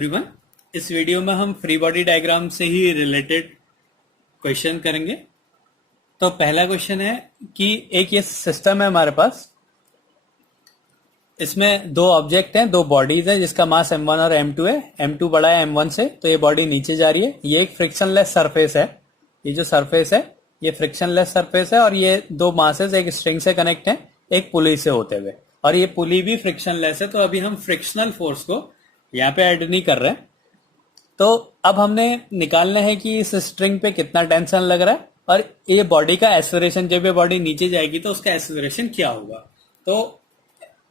Everyone, इस video में हम फ्री बॉडी डायग्राम से ही रिलेटेड क्वेश्चन करेंगे। तो पहला क्वेश्चन है कि एक ये सिस्टम है हमारे पास, इसमें दो ऑब्जेक्ट हैं, दो बॉडीज हैं जिसका मास m1 और m2 है। m2 बड़ा है m1 से, तो ये बॉडी नीचे जा रही है। ये एक फ्रिक्शनलेस सरफेस है, ये जो सरफेस है ये फ्रिक्शनलेस सरफेस है और ये दो मासेस एक स्ट्रिंग से कनेक्ट हैं एक पुली से होते हुए, और ये पुली भी फ्रिक्शनलेस है। तो अभी हम फ्रिक्शनल फोर्स को यहाँ पे ऐड नहीं कर रहे हैं। तो अब हमने निकालना है कि इस स्ट्रिंग पे कितना टेंशन लग रहा है और ये बॉडी का एक्सेलरेशन, जब ये बॉडी नीचे जाएगी तो उसका एक्सेलरेशन क्या होगा। तो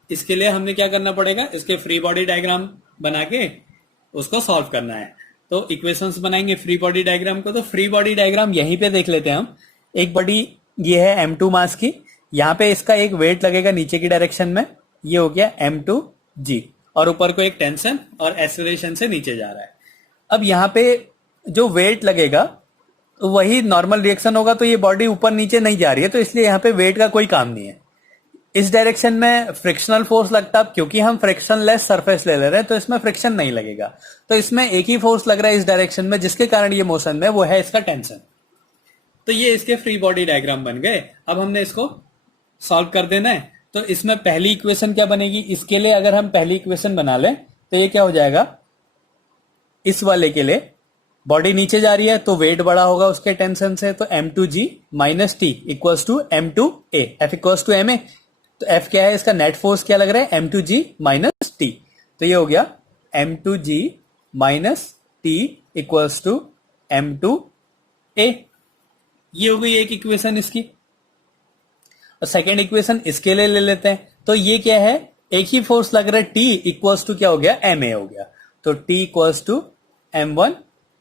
इसके लिए हमने क्या करना पड़ेगा, इसके फ्री बॉडी डायग्राम बना के उसको सॉल्व करना है। तो इक्वेशंस बनाएंगे फ्री बॉडी डायग्राम को। तो फ्री बॉडी डायग्राम यहीं पे देख लेते हैं हम। एक बॉडी ये है m2 मास की, यहाँ पे इसका एक वेट लगेगा नीचे की डायरेक्शन में, ये हो गया m2g, और ऊपर को एक टेंशन और एक्सेलरेशन से नीचे जा रहा है। अब यहाँ पे जो वेट लगेगा तो वही नॉर्मल रिएक्शन होगा, तो ये बॉडी ऊपर नीचे नहीं जा रही है, तो इसलिए यहाँ पे वेट का कोई काम नहीं है। इस डायरेक्शन में फ्रिक्शनल फोर्स लगता है, क्योंकि हम फ्रिक्शनलेस सरफेस ले ले रहे हैं तो इसमें फ्रिक्शन नहीं लगेगा। तो इसमें एक ही फोर्स लग रहा है इस डायरेक्शन में, जिसके कारण ये मोशन में, वो है इसका टेंशन। तो ये इसके फ्री बॉडी डायग्राम बन गए। अब हमने इसको सॉल्व कर देना है। तो इसमें पहली इक्वेशन क्या बनेगी, इसके लिए अगर हम पहली इक्वेशन बना लें तो ये क्या हो जाएगा, इस वाले के लिए बॉडी नीचे जा रही है तो वेट बड़ा होगा उसके टेंशन से, तो m2g minus T equals to m2a, F equals to ma। तो F क्या है, इसका नेट फोर्स क्या लग रहा है, m2g माइनस टी। तो ये हो गया m2g minus T equals to m2a। ये हो गई एक इक्वेशन इसकी। और सेकेंड इक्वेशन इसके लिए ले लेते हैं। तो ये क्या है, एक ही फोर्स लग रहा है, T इक्वल्स टू क्या हो गया, ma हो गया। तो T इक्वल्स टू m1a,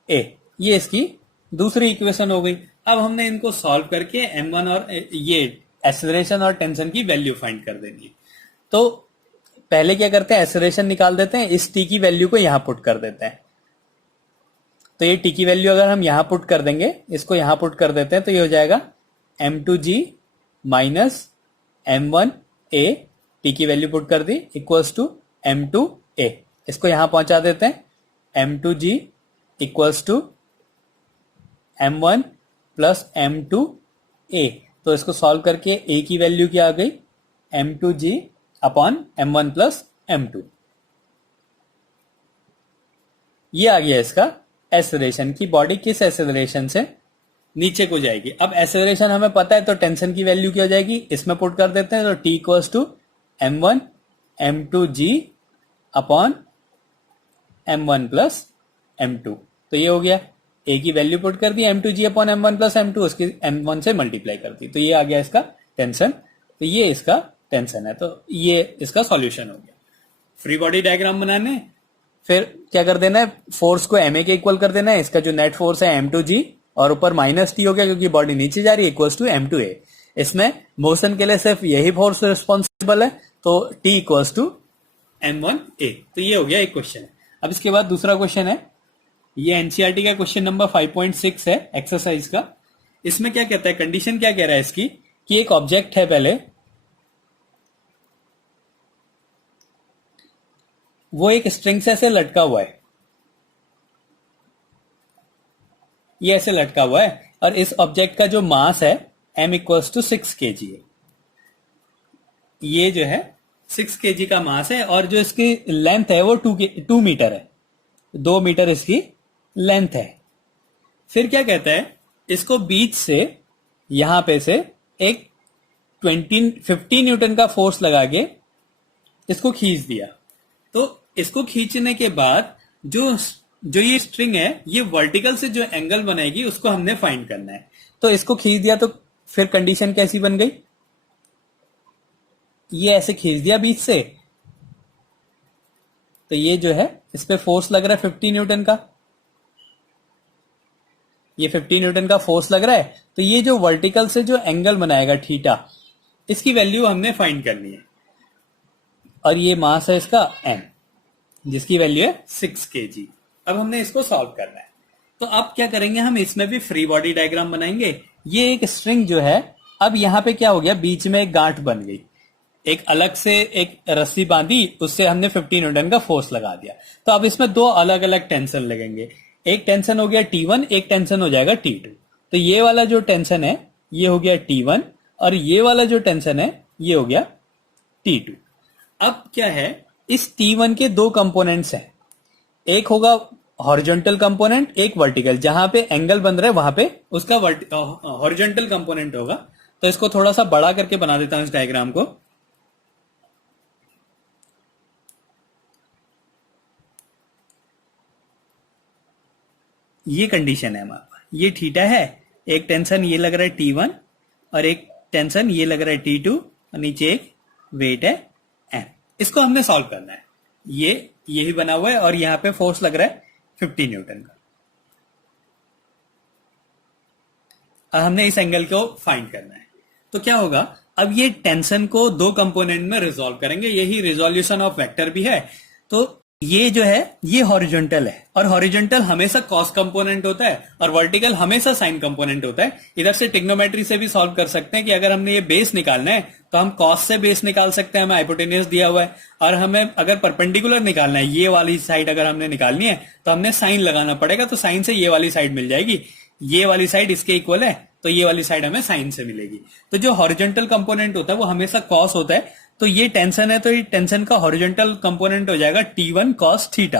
ये इसकी दूसरी इक्वेशन हो गई। अब हमने इनको सॉल्व करके m1 और ये एक्सेलरेशन और टेंशन की वैल्यू फाइंड कर देनी। तो पहले क्या करते हैं, एक्सेलरेशन निकाल देते हैं, इस T की वैल्यू को यहां पुट कर देते हैं। तो ये T की वैल्यू अगर हम यहां पुट कर देंगे, इसको यहां पुट कर देते हैं, तो ये हो जाएगा m2g माइनस m1a, T की वैल्यू पुट कर दी, इक्वल्स टू m2a। इसको यहां पहुंचा देते हैं, m2g equals to m1 plus m2a। तो इसको सॉल्व करके a की वैल्यू क्या आ गई, m2g upon m1 plus m2। ये आ गया इसका एक्सेलरेशन की बॉडी किस एक्सेलरेशन से नीचे को जाएगी। अब एक्सेलरेशन हमें पता है, तो टेंशन की वैल्यू क्या हो जाएगी, इसमें पुट कर देते हैं। तो T equals to m1 m2g upon m1 plus m2। तो ये हो गया, a की वैल्यू पुट कर दी, m2g upon m1 plus m2, उसकी m1 से मल्टीप्लाई कर दी। तो ये आ गया इसका टेंशन। तो ये इसका टेंशन है। तो ये इसका सॉल्यूशन हो गया। फ्री बॉडी डायग्राम बनाने फिर क्या कर देना है, फोर्स को ma के इक्वल कर देना है। इसका जो नेट फोर्स है m2g और ऊपर माइनस टी हो गया क्योंकि बॉडी नीचे जा रही है, इक्वल्स टू m2a। इसमें मोशन के लिए सिर्फ यही फोर्स रिस्पॉन्सिबल है, तो t इक्वल्स टू m1a। तो ये हो गया एक क्वेश्चन है। अब इसके बाद दूसरा क्वेश्चन है, ये एनसीईआरटी का क्वेश्चन नंबर 5.6 है एक्सरसाइज का। इसमें क्या कहता है, कंडीशन क्या कह रहा है इसकी, कि एक ऑब्जेक्ट है, पहले वो एक स्ट्रिंग से ऐसे लटका हुआ है, ये ऐसे लटका हुआ है, और इस ऑब्जेक्ट का जो मास है m इक्वल्स टू 6 kg है। ये जो है 6 kg का मास है, और जो इसकी लेंथ है वो 2 मीटर है, 2 मीटर इसकी लेंथ है। फिर क्या कहता है, इसको बीच से यहां पे से एक 50 न्यूटन का फोर्स लगा के इसको खींच दिया। तो इसको खींचने के बाद जो ये स्ट्रिंग है, ये वर्टिकल से जो एंगल बनाएगी उसको हमने फाइंड करना है। तो इसको खींच दिया, तो फिर कंडीशन कैसी बन गई, ये ऐसे खींच दिया बीच से, तो ये जो है इस पे फोर्स लग रहा है 50 न्यूटन का, ये 50 न्यूटन का फोर्स लग रहा है। तो ये जो वर्टिकल से जो एंगल बनाएगा थीटा, इसकी वैल्यू हमने फाइंड करनी है। और ये मास है इसका m, जिसकी वैल्यू है 6 kg। अब हमने इसको सॉल्व करना है। तो अब क्या करेंगे, हम इसमें भी फ्री बॉडी डायग्राम बनाएंगे। ये एक स्ट्रिंग जो है, अब यहां पे क्या हो गया, बीच में एक गांठ बन गई। एक अलग से एक रस्सी बांधी, उससे हमने 50 न्यूटन का फोर्स लगा दिया। तो अब इसमें दो अलग अलग टेंशन लगेंगे, एक टेंशन हो गया T1, एक टेंशन हो जाएगा T2। तो ये वाला जो टेंशन है ये हो गया T1 और ये वाला जो टेंशन है ये हो गया T2। अब क्या है, इस T1 के दो कंपोनेंट्स हैं, एक होगा हॉरिजॉन्टल कंपोनेंट, एक वर्टिकल। जहां पे एंगल बन रहा है वहां पे उसका हॉरिजॉन्टल कंपोनेंट होगा। तो इसको थोड़ा सा बड़ा करके बना देता हूं इस डायग्राम को। ये कंडीशन है हमारा, ये थीटा है, एक टेंशन ये लग रहा है T1 और एक टेंशन ये लग रहा है T2 और नीचे एक वेट है M। इसको हमने सॉल्व करना है। ये यही बना हुआ है और यहां पे फोर्स लग रहा है 50 न्यूटन का। अब हमने इस एंगल को फाइंड करना है। तो क्या होगा, अब ये टेंशन को दो कंपोनेंट में रिजॉल्व करेंगे, यही रिजोल्यूशन ऑफ वेक्टर भी है। तो ये जो है ये हॉरिजॉन्टल है और हॉरिजॉन्टल हमेशा कॉस कंपोनेंट होता है और वर्टिकल हमेशा साइन कंपोनेंट होता है। इधर से ट्रिग्नोमेट्री से भी सॉल्व कर सकते हैं कि अगर हमने ये बेस निकालना है तो हम कॉस से बेस निकाल सकते हैं, हमें हाइपोटेन्यूज दिया हुआ है। और हमें अगर परपेंडिकुलर निकालना है, ये वाली साइड अगर हमने निकालनी है तो हमने साइन लगाना पड़ेगा। तो साइन से ये वाली साइड मिल जाएगी, ये वाली साइड इसके इक्वल है तो ये वाली साइड हमें साइन से मिलेगी। तो जो हॉरिजॉन्टल कंपोनेंट होता है वो हमेशा कॉस होता है। तो ये टेंशन है तो ये टेंशन का हॉरिजॉन्टल कंपोनेंट हो जाएगा T1 cos थीटा।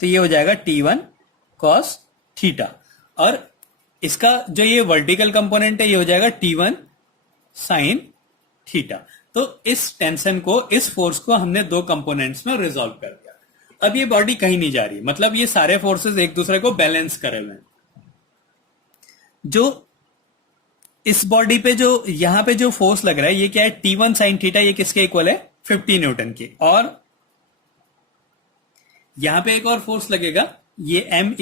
तो ये हो जाएगा T1 cos थीटा और इसका जो ये वर्टिकल कंपोनेंट है ये हो जाएगा T1 sin थीटा। तो इस टेंशन को, इस फोर्स को हमने दो कंपोनेंट्स में रिजॉल्व कर दिया। अब ये बॉडी कहीं नहीं जा रही, मतलब ये सारे फोर्सेस एक दूसरे को बैलेंस करे हुए हैं। जो इस बॉडी पे जो यहां पे जो फोर्स लग रहा है ये क्या है, T1 sin थीटा, ये किसके इक्वल है 50 न्यूटन के। और यहां पे एक और फोर्स लगेगा, ये M,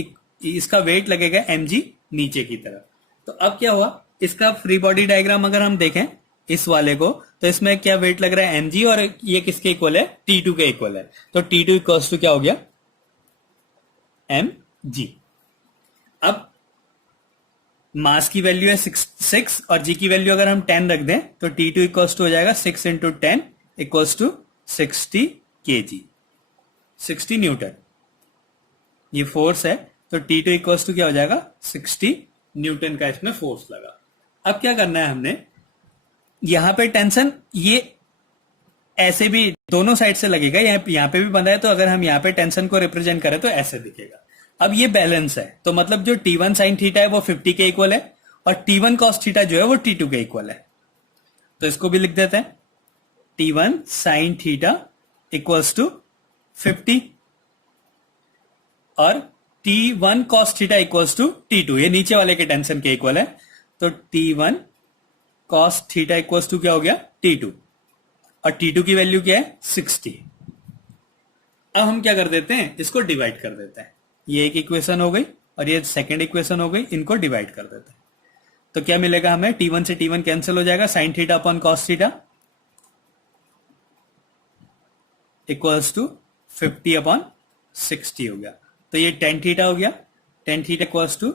इसका वेट लगेगा mg नीचे की तरफ। तो अब क्या हुआ, इसका फ्री बॉडी डायग्राम अगर हम देखें इस वाले को, तो इसमें क्या वेट लग रहा है mg और ये किसके इक्वल है, T2 के इक्वल है। तो T2 इक्वल्स टू क्या हो गया mg। अब मास की वैल्यू है 6 और जी की वैल्यू अगर हम 10 रख दें तो T2 इक्वल्स टू हो जाएगा 6 into 10 equals to 60 kg, 60 newton ये फोर्स है। तो T2 इक्वल्स टू क्या हो जाएगा 60 न्यूटन का इसमें फोर्स लगा। अब क्या करना है हमने, यहां पे टेंशन ये ऐसे भी दोनों साइड से लगेगा, यहां पे भी बंधा है। तो अगर हम यहां पे टेंशन को रिप्रेजेंट करें तो ऐसे दिखेगा। अब ये बैलेंस है, तो मतलब जो T1 sin थीटा है वो 50 के इक्वल है और T1 cos थीटा जो है वो T2 के इक्वल है। तो इसको भी लिख देते हैं, T1 sin theta equals to 50 और T1 cos theta equals to T2, ये नीचे वाले के टेंशन के इक्वल है। तो T1 cos theta equals to क्या हो गया T2 और T2 की वैल्यू क्या है 60। अब हम क्या कर देते हैं, इसको डिवाइड कर देते हैं। ये एक इक्वेशन हो गई और ये सेकंड इक्वेशन हो गई, इनको डिवाइड कर देते हैं। तो क्या मिलेगा हमें, T1 से T1 कैंसिल हो जाएगा, sin theta upon cos theta equals to 50 upon 60 हो गया। तो ये tan थीटा हो गया, tan theta equals to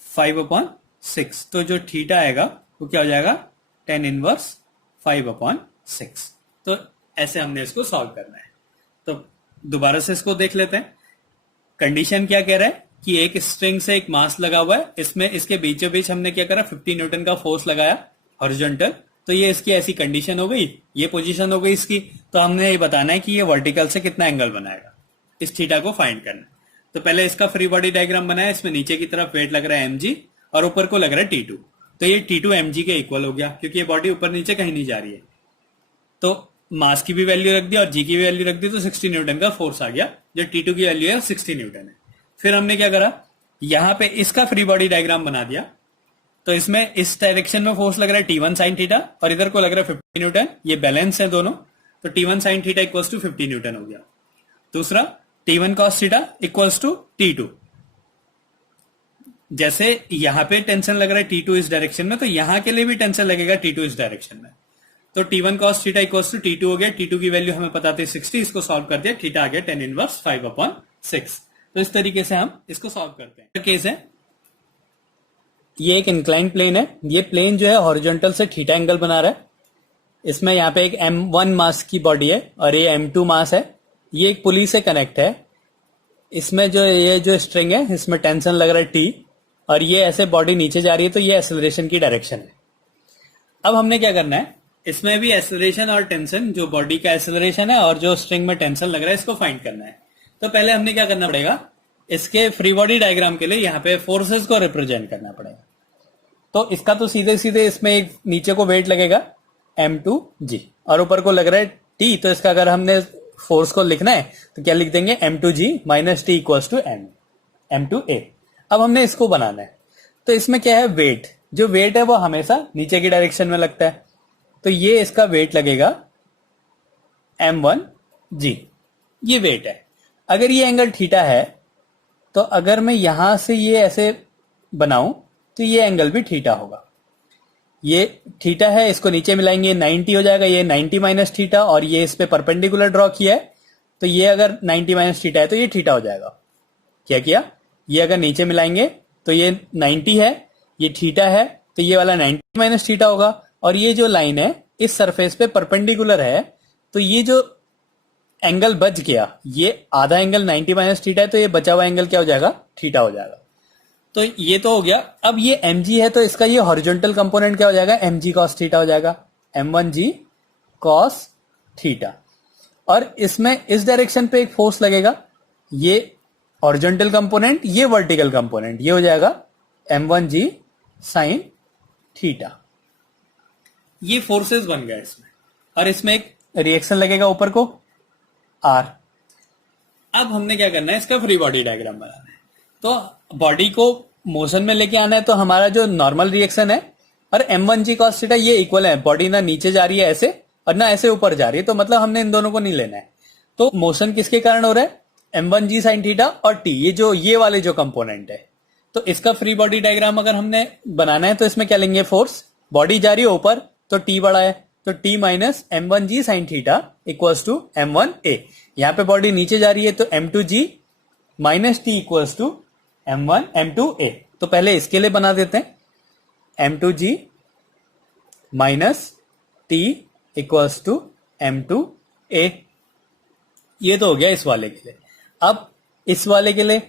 5 upon 6। तो जो थीटा आएगा वो क्या हो जाएगा tan इनवर्स 5 अपॉन 6। तो ऐसे हमने इसको सॉल्व करना है। तो दोबारा से इसको देख लेते हैं। कंडीशन क्या कह रहा है कि एक स्ट्रिंग से एक मास लगा हुआ है, इसमें इसके बीचों बीच हमने क्या करा 50 न्यूटन का फोर्स लगाया हॉरिजॉन्टल। तो ये इसकी ऐसी कंडीशन हो गई, ये पोजीशन हो गई इसकी। तो हमने ये बताना है कि ये वर्टिकल से कितना एंगल बनाएगा, इस थीटा को फाइंड करना है। तो पहले इसका फ्री बॉडी डायग्राम बनाया, इसमें नीचे की तरफ वेट लग रहा है mg और ऊपर को लग रहा है T2। तो ये T2 mg के इक्वल हो गया क्योंकि ये बॉडी ऊपर नीचे कहीं नहीं जा रही है। तो मास की भी वैल्यू रख दी और जी की भी वैल्यू रख दी, तो 60 न्यूटन का फोर्स आ गया। जो T2 की वैल्यू है 60 न्यूटन है। फिर हमने क्या करा, यहां पे इसका फ्री बॉडी डायग्राम बना दिया। तो इसमें इस डायरेक्शन में फोर्स लग रहा है T1 sin थीटा और इधर को लग रहा है 50 न्यूटन, ये बैलेंस है दोनों। तो T1 sin theta equals to 50 newton हो गया। दूसरा T1 cos theta equals to T2। जैसे यहां पे टेंशन लग रहा है T2 इस डायरेक्शन में, तो यहां के लिए भी टेंशन लगेगा T2 इस डायरेक्शन में। तो T1 cos theta equals to T2 हो गया। T2 की वैल्यू हमें पता थी 60, इसको सॉल्व कर दिया, थीटा आ गया tan इनवर्स 5 अपॉन 6। तो इस तरीके से हम इसको सॉल्व करते हैं। केस है, ये एक इंक्लाइन प्लेन है, ये प्लेन जो है हॉरिजॉन्टल से थीटा एंगल बना रहा है इसमें यहाँ पे एक M1 मास की बॉडी है और ये M2 मास है। ये एक पुली से कनेक्ट है। इसमें जो ये जो स्ट्रिंग है इसमें टेंशन लग रहा है T, और ये ऐसे बॉडी नीचे जा रही है, तो ये एक्सेलरेशन की डायरेक्शन है। अब हमने क्या करना है, इसमें भी एक्सेलरेशन और टेंशन, जो बॉडी का एक्सेलरेशन है और जो स्ट्रिंग में टेंशन लग रहा है, इसको फाइंड करना है। तो पहले हमने क्या करना पड़ेगा, इसके फ्री बॉडी डायग्राम के लिए यहाँ पे फोर्सेस को रिप्रेजेंट करना पड़ेगा। तो इसका तो सीधे सीधे इसमें एक नीचे को वेट लगेगा M2G और ऊपर को लग रहा है T, तो इसका अगर हमने फोर्स को लिखना है तो क्या लिख देंगे, M2G minus T equals to M2A। अब हमने इसको बनाना है, तो इसमें क्या है, वेट, जो वेट है वो हमेशा नीचे की डायरेक्शन में लगता है, तो ये इसका वेट लगेगा M1G, ये वेट है। अगर ये एंगल थीटा है तो अगर मैं यहां से ये ऐसे बनाऊं तो ये एंगल भी थीटा होगा। ये थीटा है, इसको नीचे मिलाएंगे 90 हो जाएगा, ये 90 माइनस थीटा, और ये इस पे परपेंडिकुलर ड्रॉ किया है तो ये अगर 90 माइनस थीटा है तो ये थीटा हो जाएगा। क्या किया, ये अगर नीचे मिलाएंगे तो ये 90 है, ये थीटा है, तो ये वाला 90 माइनस थीटा होगा, और ये जो लाइन है इस सरफेस पे परपेंडिकुलर है, तो ये जो एंगल बच गया, ये आधा एंगल 90 माइनस थीटा है, तो ये बचा हुआ एंगल क्या हो जाएगा, थीटा हो जाएगा। तो ये तो हो गया। अब ये mg है, तो इसका ये हॉरिजॉन्टल कंपोनेंट क्या हो जाएगा, mg cos थीटा हो जाएगा, m1g cos थीटा। और इसमें इस डायरेक्शन पे एक फोर्स लगेगा, ये हॉरिजॉन्टल कंपोनेंट, ये वर्टिकल कंपोनेंट, ये हो जाएगा m1g sin थीटा। ये फोर्सेस बन गया इसमें, और इसमें एक रिएक्शन लगेगा ऊपर को R। अब हमने क्या करना है, इसका फ्री बॉडी डायग्राम बनाना है। तो बॉडी को मोशन में लेके आना है, तो हमारा जो नॉर्मल रिएक्शन है और m1g cos थीटा ये इक्वल है, बॉडी ना नीचे जा रही है ऐसे और ना ऐसे ऊपर जा रही है, तो मतलब हमने इन दोनों को नहीं लेना है। तो मोशन किसके कारण हो रहा है, m1g sin थीटा और t, ये वाले जो कंपोनेंट है। तो इसका फ्री बॉडी डायग्राम अगर हमने बनाना है तो इसमें क्या लेंगे, फोर्स, बॉडी जा रही है ऊपर तो t बड़ा है, तो t minus m1g sin theta equals to m1a। यहां पे बॉडी नीचे जा रही है तो m2g minus t equals to m2a। तो पहले इसके लिए बना देते हैं, m2g minus t equals to m2a। ये तो हो गया इस वाले के लिए। अब इस वाले के लिए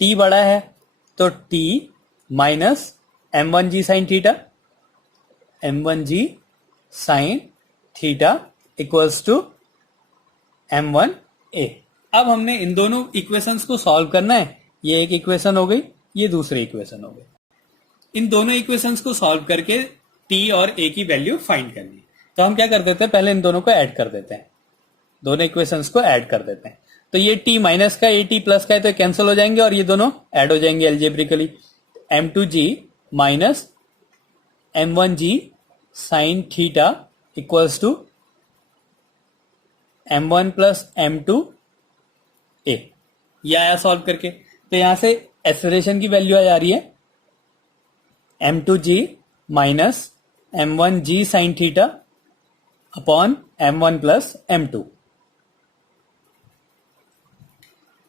t बड़ा है तो t minus m1g sin theta, m1g sin theta equals to m1a। अब हमने इन दोनों इक्वेशंस को सॉल्व करना है। ये एक इक्वेशन हो गई, ये दूसरी इक्वेशन हो गई। इन दोनों इक्वेशंस को सॉल्व करके t और a की वैल्यू फाइंड करनी है। तो हम क्या कर देते हैं, पहले इन दोनों को ऐड कर देते हैं, दोनों इक्वेशंस को ऐड कर देते हैं। तो ये t माइनस का, ये t प्लस का है, तो कैंसिल हो जाएंगे और ये दोनों ऐड हो जाएंगे algebraically. m2g minus m1g sin theta equals to m1 plus m2a। ये आया सॉल्व करके। तो यहां से एक्सेलरेशन की वैल्यू आ जा रही है m2g minus m1g sin theta upon m1 plus m2।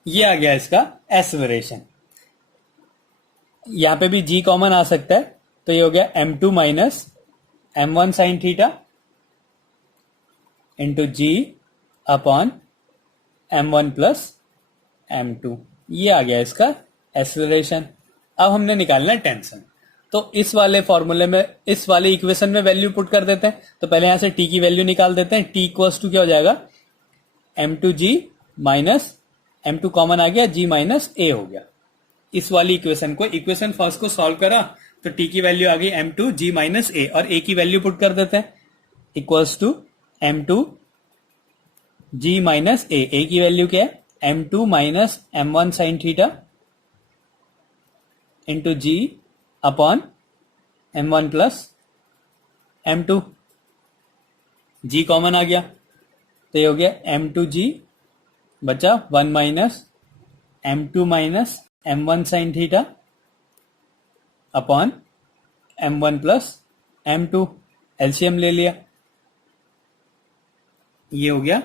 ये आ गया इसका एक्सेलरेशन। यहां पे भी g कॉमन आ सकता है, तो ये हो गया m2 minus m1 sin theta into g upon m1 plus m2। ये आ गया इसका एक्सेलरेशन। अब हमने निकालना है टेंशन। तो इस वाले फॉर्मूले में, इस वाले इक्वेशन में वैल्यू पुट कर देते हैं। तो पहले यहां से t की वैल्यू निकाल देते हैं। t इक्वल्स टू क्या हो जाएगा, m2g माइनस m2 कॉमन आ गया, g माइनस a हो गया। इस वाली इक्वेशन को, इक्वेशन फर्स्ट को सॉल्व करा तो t की वैल्यू आ गई m2 g माइनस a, और a की वैल्यू पुट कर देते हैं equals to m2 g minus a की वैल्यू क्या है, m2 minus m1 sin theta into g upon m1 plus m2। g common आ गया तो ये हो गया m2g बचा 1 minus m2 minus m1 sin theta upon m1 plus m2। LCM ले लिया, ये हो गया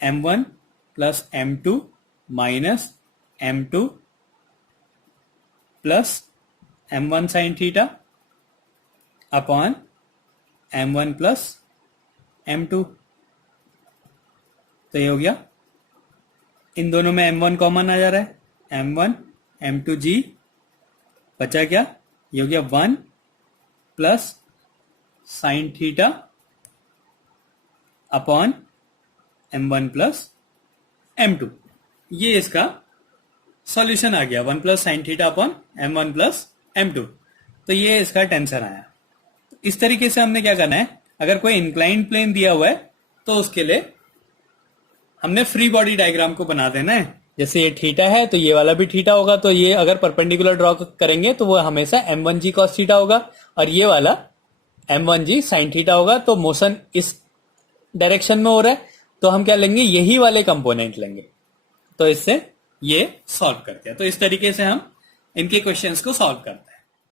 m1 plus m2 minus m2 plus m1 sin theta upon m1 plus m2, तो ये हो गया, इन दोनों में m1 कॉमन आ जा रहा है, m1 m2g, बचा क्या, ये हो गया 1 plus sine theta upon m1 plus m2, ये इसका सॉल्यूशन आ गया, 1 plus sine theta upon m1 plus m2, तो ये इसका टेंसर आया। इस तरीके से हमने क्या करना है, अगर कोई इंक्लाइंड प्लेन दिया हुआ है तो उसके लिए हमने फ्री बॉडी डायग्राम को बना देना है। जैसे ये थीटा है तो ये वाला भी थीटा होगा, तो ये अगर परपेंडिकुलर ड्रॉ करेंगे तो वो हमेशा m1g cos थीटा होगा, और ये वाला m1g sin थीटा होगा। तो मोशन इस डायरेक्शन में हो रहा है, तो हम क्या लेंगे, यही वाले कंपोनेंट लेंगे, तो इससे ये सॉल्व करते हैं। तो इस तरीके से हम इनके क्वेश्चंस को सॉल्व करते हैं।